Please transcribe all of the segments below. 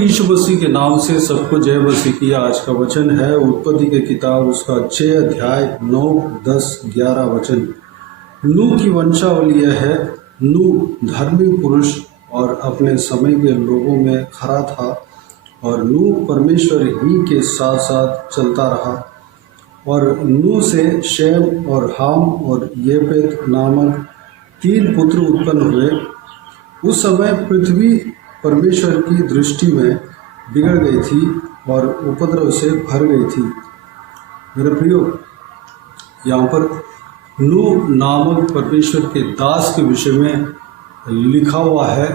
यीशु मसीह के नाम से सबको जय मसीह की। आज का वचन है उत्पत्ति के किताब उसका 6 अध्याय 9, 10, 11 वचन। नूह की वंशावली यह है। नूह धर्मी पुरुष और अपने समय के लोगों में खरा था और नूह परमेश्वर ही के साथ साथ चलता रहा। और नूह से शेम और हाम और येपेत नामक 3 पुत्र उत्पन्न हुए। उस समय पृथ्वी परमेश्वर की दृष्टि में बिगड़ गई थी और उपद्रव से भर गई थी। मेरे प्रियो, यहाँ पर नूह नामक परमेश्वर के दास के विषय में लिखा हुआ है।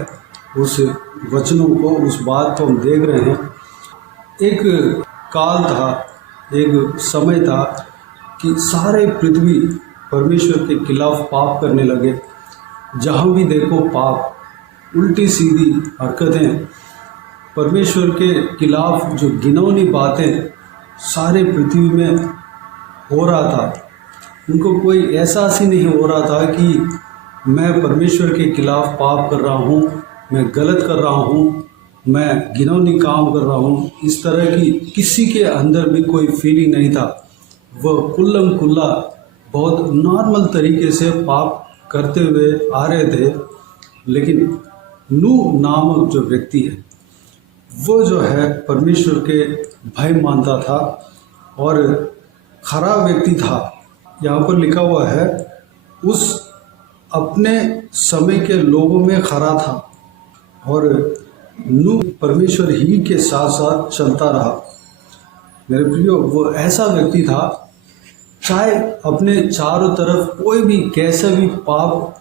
उस वचनों को, उस बात को हम देख रहे हैं। एक काल था, एक समय था कि सारे पृथ्वी परमेश्वर के खिलाफ पाप करने लगे। जहाँ भी देखो पाप, उल्टी सीधी हरकतें, परमेश्वर के खिलाफ जो घिनौनी बातें सारे पृथ्वी में हो रहा था। उनको कोई एहसास ही नहीं हो रहा था कि मैं परमेश्वर के खिलाफ पाप कर रहा हूँ, मैं गलत कर रहा हूँ, मैं घिनौनी काम कर रहा हूँ। इस तरह की किसी के अंदर भी कोई फीलिंग नहीं था। वह कुल्लम कुल्ला बहुत नॉर्मल तरीके से पाप करते हुए आ रहे थे। लेकिन नूह नामक जो व्यक्ति है, वो जो है परमेश्वर के भय मानता था और खरा व्यक्ति था। यहाँ पर लिखा हुआ है, उस अपने समय के लोगों में खरा था और नूह परमेश्वर ही के साथ साथ चलता रहा। मेरे प्रियो, वो ऐसा व्यक्ति था, चाहे अपने चारों तरफ कोई भी कैसा भी पाप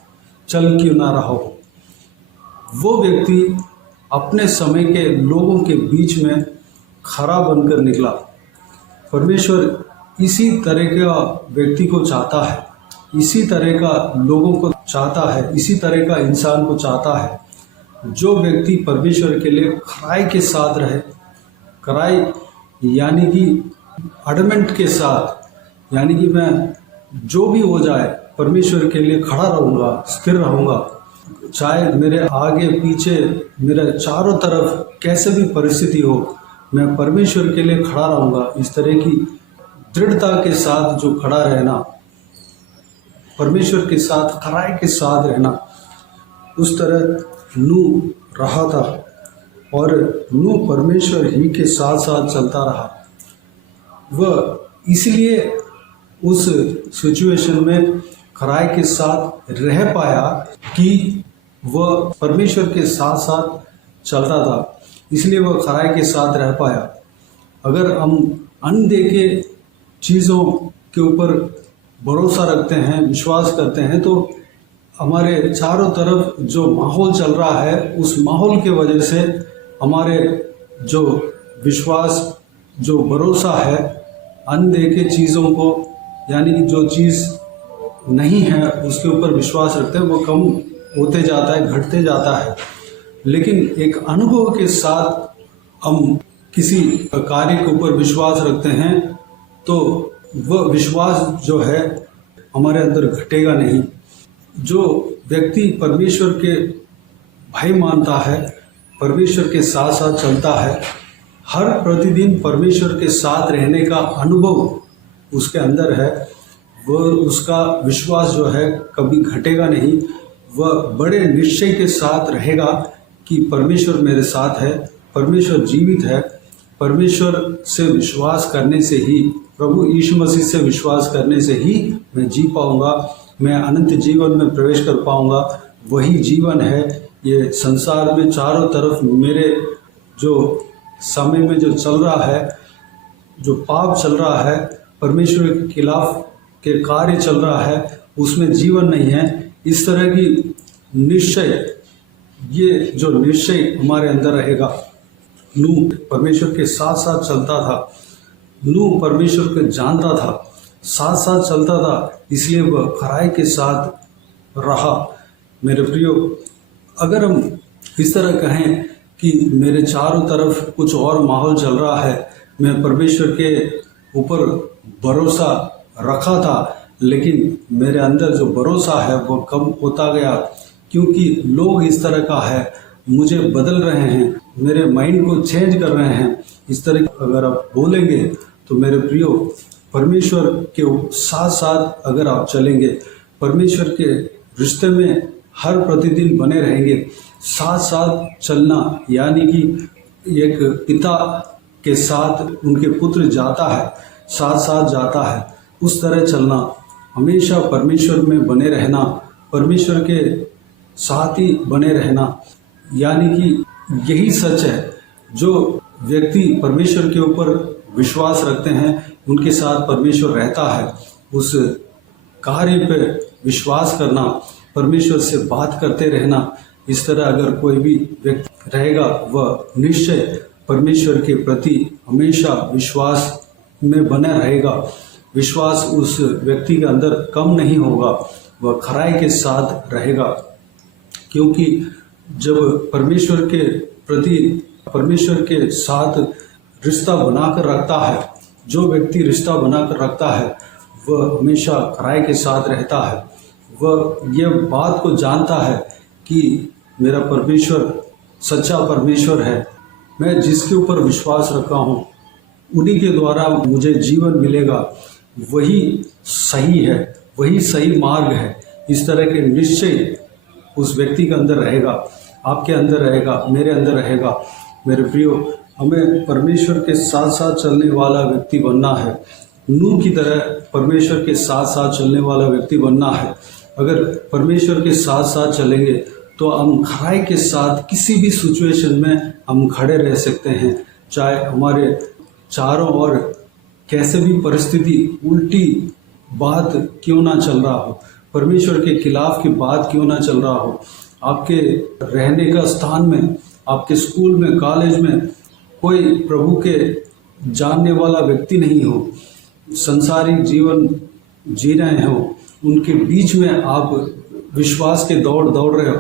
चल क्यों ना रहा हो, वो व्यक्ति अपने समय के लोगों के बीच में खरा बनकर निकला। परमेश्वर इसी तरह का व्यक्ति को चाहता है, इसी तरह का लोगों को चाहता है, इसी तरह का इंसान को चाहता है, जो व्यक्ति परमेश्वर के लिए खराई के साथ रहे। खराई यानी कि एडमेंट के साथ, यानी कि मैं जो भी हो जाए परमेश्वर के लिए खड़ा रहूँगा, स्थिर रहूँगा। चाहे मेरे आगे पीछे, मेरे चारों तरफ कैसे भी परिस्थिति हो, मैं परमेश्वर के लिए खड़ा रहूँगा। इस तरह की दृढ़ता के साथ जो खड़ा रहना, परमेश्वर के साथ खराई के साथ रहना, उस तरह नूह रहा था और नूह परमेश्वर ही के साथ साथ चलता रहा। वह इसलिए उस सिचुएशन में खराई के साथ रह पाया कि वह परमेश्वर के साथ साथ चलता था, इसलिए वह खराई के साथ रह पाया। अगर हम अनदेखे चीज़ों के ऊपर भरोसा रखते हैं, विश्वास करते हैं, तो हमारे चारों तरफ जो माहौल चल रहा है, उस माहौल के वजह से हमारे जो विश्वास, जो भरोसा है, अनदेखे चीज़ों को, यानी कि जो चीज़ नहीं है उसके ऊपर विश्वास रखते हैं, वो कम होते जाता है, घटते जाता है। लेकिन एक अनुभव के साथ हम किसी कार्य के ऊपर विश्वास रखते हैं तो वह विश्वास जो है हमारे अंदर घटेगा नहीं। जो व्यक्ति परमेश्वर के भय मानता है, परमेश्वर के साथ साथ चलता है, हर प्रतिदिन परमेश्वर के साथ रहने का अनुभव उसके अंदर है, वह उसका विश्वास जो है कभी घटेगा नहीं। वह बड़े निश्चय के साथ रहेगा कि परमेश्वर मेरे साथ है, परमेश्वर जीवित है। परमेश्वर से विश्वास करने से ही, प्रभु यीशु मसीह से विश्वास करने से ही मैं जी पाऊंगा, मैं अनंत जीवन में प्रवेश कर पाऊंगा। वही जीवन है। ये संसार में चारों तरफ मेरे जो समय में जो चल रहा है, जो पाप चल रहा है, परमेश्वर के खिलाफ के कार्य चल रहा है, उसमें जीवन नहीं है। इस तरह की निश्चय, ये जो निश्चय हमारे अंदर रहेगा। नूह परमेश्वर के साथ साथ चलता था, नूह परमेश्वर को जानता था, साथ साथ चलता था, इसलिए वह खराई के साथ रहा। मेरे प्रियो, अगर हम इस तरह कहें कि मेरे चारों तरफ कुछ और माहौल चल रहा है, मैं परमेश्वर के ऊपर भरोसा रखा था, लेकिन मेरे अंदर जो भरोसा है वो कम होता गया, क्योंकि लोग इस तरह का है, मुझे बदल रहे हैं, मेरे माइंड को चेंज कर रहे हैं, इस तरह अगर आप बोलेंगे तो मेरे प्रियो, परमेश्वर के साथ साथ अगर आप चलेंगे, परमेश्वर के रिश्ते में हर प्रतिदिन बने रहेंगे, साथ साथ चलना, यानी कि एक पिता के साथ उनके पुत्र जाता है, साथ साथ जाता है, उस तरह चलना, हमेशा परमेश्वर में बने रहना, परमेश्वर के साथ ही बने रहना, यानी कि यही सच है। जो व्यक्ति परमेश्वर के ऊपर विश्वास रखते हैं उनके साथ परमेश्वर रहता है। उस कार्य पे विश्वास करना, परमेश्वर से बात करते रहना, इस तरह अगर कोई भी व्यक्ति रहेगा वह निश्चय परमेश्वर के प्रति हमेशा विश्वास में बना रहेगा। विश्वास उस व्यक्ति के अंदर कम नहीं होगा, वह खराई के साथ रहेगा, क्योंकि जब परमेश्वर के प्रति, परमेश्वर के साथ रिश्ता बनाकर रखता है, जो व्यक्ति रिश्ता बनाकर रखता है वह हमेशा खराई के साथ रहता है। वह यह बात को जानता है कि मेरा परमेश्वर सच्चा परमेश्वर है, मैं जिसके ऊपर विश्वास रखा हूँ उन्हीं के द्वारा मुझे जीवन मिलेगा, वही सही है, वही सही मार्ग है। इस तरह के निश्चय उस व्यक्ति के अंदर रहेगा, आपके अंदर रहेगा, मेरे अंदर रहेगा। मेरे प्रियो, हमें परमेश्वर के साथ साथ चलने वाला व्यक्ति बनना है। नूह की तरह परमेश्वर के साथ साथ चलने वाला व्यक्ति बनना है। अगर परमेश्वर के साथ साथ चलेंगे तो हम खराई के साथ किसी भी सिचुएशन में हम खड़े रह सकते हैं, चाहे हमारे चारों ओर कैसे भी परिस्थिति, उल्टी बात क्यों ना चल रहा हो, परमेश्वर के खिलाफ की बात क्यों ना चल रहा हो, आपके रहने का स्थान में, आपके स्कूल में, कॉलेज में कोई प्रभु के जानने वाला व्यक्ति नहीं हो, संसारिक जीवन जी रहे हो, उनके बीच में आप विश्वास के दौड़ रहे हो,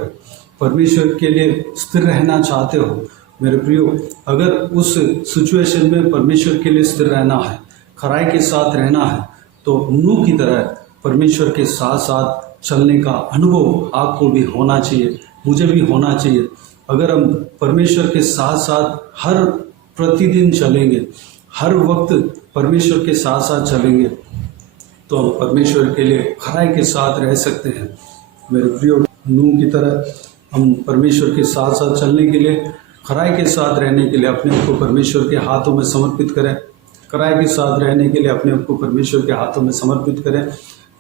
परमेश्वर के लिए स्थिर रहना चाहते हो, मेरे प्रियो, अगर उस सिचुएशन में परमेश्वर के लिए स्थिर रहना है, खराई के साथ रहना है, तो नूह की तरह परमेश्वर के साथ साथ चलने का अनुभव आपको भी होना चाहिए, मुझे भी होना चाहिए। अगर हम परमेश्वर के साथ साथ हर प्रतिदिन चलेंगे, हर वक्त परमेश्वर के साथ साथ चलेंगे, तो हम परमेश्वर के लिए खराई के साथ रह सकते हैं। मेरे प्रियो, नूह की तरह हम परमेश्वर के साथ साथ चलने के लिए, खराई के साथ रहने के लिए अपने आप को परमेश्वर के हाथों में समर्पित करें। खराई के साथ रहने के लिए अपने आप को परमेश्वर के हाथों में समर्पित करें।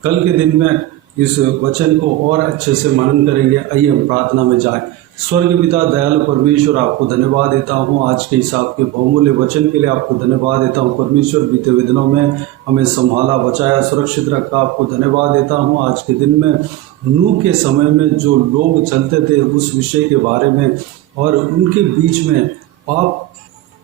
कल के दिन में इस वचन को और अच्छे से मनन करेंगे। आइए हम प्रार्थना में जाएं। स्वर्ग पिता दयालु परमेश्वर, आपको धन्यवाद देता हूँ आज के हिसाब के बहुमूल्य वचन के लिए। आपको धन्यवाद देता हूँ परमेश्वर, बीते हुए दिनों में हमें संभाला, बचाया, सुरक्षित रखा। आपको धन्यवाद देता हूँ आज के दिन में नूह के समय में जो लोग चलते थे उस विषय के बारे में, और उनके बीच में पाप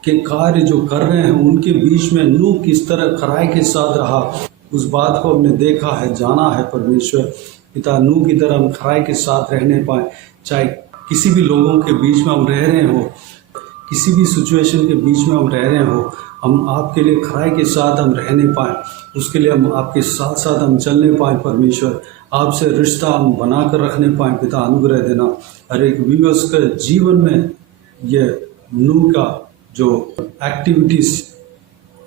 के कार्य जो कर रहे हैं उनके बीच में नूह किस तरह खराई के साथ रहा, उस बात को हमने देखा है, जाना है। परमेश्वर पिता, नूह की तरह हम खराई के साथ रहने पाए, चाहे किसी भी लोगों के बीच में हम रह रहे हो, किसी भी सिचुएशन के बीच में हम रह रहे हो, हम आपके लिए खराई के साथ हम रहने पाए, उसके लिए हम आपके साथ साथ हम चलने पाए। परमेश्वर, आपसे रिश्ता हम बना कर रखने पाए। पिता, अनुग्रह देना हर एक व्यूअर्स के जीवन में ये नूह का जो एक्टिविटीज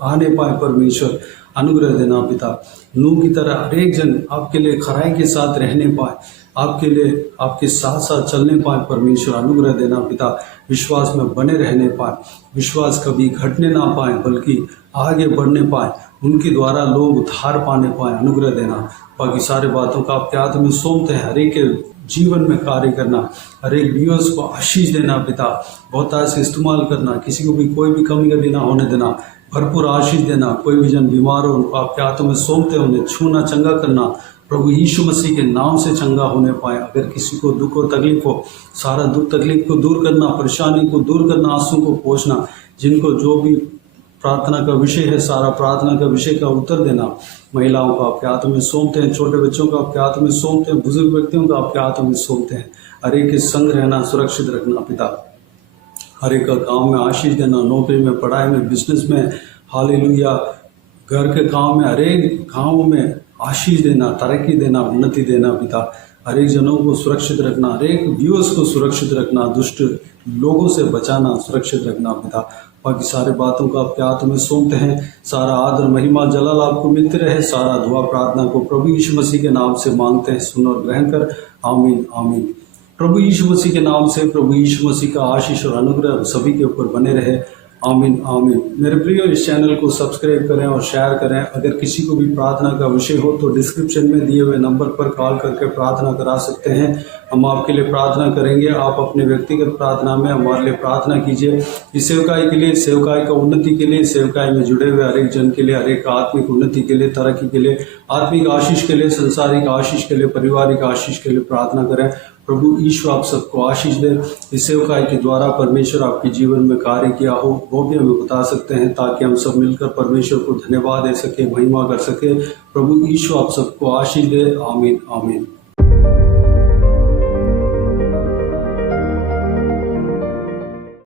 आने पाए। परमेश्वर, अनुग्रह देना पिता, नूह की तरह हर एक जन आपके लिए खराई के साथ रहने पाए, आपके लिए आपके साथ साथ चलने पाए। परमेश्वर, अनुग्रह देना पिता, विश्वास में बने रहने पाए, विश्वास कभी घटने ना पाए बल्कि आगे बढ़ने पाए, उनके द्वारा लोग उद्धार पाने पाए। अनुग्रह देना। बाकी सारे बातों का आपके हाथ में सौंपते हैं। हर एक के जीवन में कार्य करना, हर एक व्यूअर्स को आशीष देना पिता, बहुत से इस्तेमाल करना, किसी को भी कोई भी कमी कभी ना होने देना, भरपूर आशीष देना। कोई भी जन बीमार हो उनको आपके हाथों में सौंपते हैं, उन्हें छूना, चंगा करना, प्रभु यीशु मसीह के नाम से चंगा होने पाए। अगर किसी को दुख और तकलीफ हो, सारा दुख तकलीफ को दूर करना, परेशानी को दूर करना, आंसू को पोंछना, जिनको जो भी प्रार्थना का विषय है, सारा प्रार्थना का विषय का उत्तर देना। महिलाओं को आपके हाथों में सौंपते हैं, छोटे बच्चों को आपके हाथों में सौंपते हैं, बुजुर्ग व्यक्तियों को आपके हाथों में सौंपते हैं। हर एक के संग रहना, सुरक्षित रखना पिता, हर एक का काम में आशीष देना, नौकरी में, पढ़ाई में, बिजनेस में, हालेलुया, घर के काम में, हर एक काम में आशीष देना, तरक्की देना, उन्नति देना पिता। हर एक जनों को सुरक्षित रखना, हर एक व्यूअर्स को सुरक्षित रखना, दुष्ट लोगों से बचाना, सुरक्षित रखना पिता। बाकी सारे बातों को आपके हाथ में सौंपते हैं। सारा आदर महिमा जलाल आपको मिलते रहे। सारा दुआ प्रार्थना को प्रभु यीशु मसीह के नाम से मांगते हैं, सुन और ग्रहण कर। आमीन आमीन। प्रभु यीशु मसीह के नाम से प्रभु यीशु मसीह का आशीष और अनुग्रह सभी के ऊपर बने रहे। आमीन आमीन। मेरे प्रियो, इस चैनल को सब्सक्राइब करें और शेयर करें। अगर किसी को भी प्रार्थना का विषय हो तो डिस्क्रिप्शन में दिए हुए नंबर पर कॉल करके प्रार्थना करा सकते हैं। हम आपके लिए प्रार्थना करेंगे। आप अपने व्यक्तिगत प्रार्थना में हमारे लिए प्रार्थना कीजिए। इस सेवकाई के लिए, सेवकाई का उन्नति के लिए, सेवकाई में जुड़े हुए हर एक जन के लिए, हर एक आत्मिक उन्नति के लिए, तरक्की के लिए, आत्मिक आशीष के लिए, संसारिक आशीष के लिए, पारिवारिक आशीष के लिए प्रार्थना करें। प्रभु ईश्वर आप सबको आशीष दे। इस सेवकाई के द्वारा परमेश्वर आपके जीवन में कार्य किया हो वो भी हमें बता सकते हैं, ताकि हम सब मिलकर परमेश्वर को धन्यवाद दे सके, महिमा कर सके। प्रभु ईश्वर आप सबको आशीष दे। आमीन आमीन।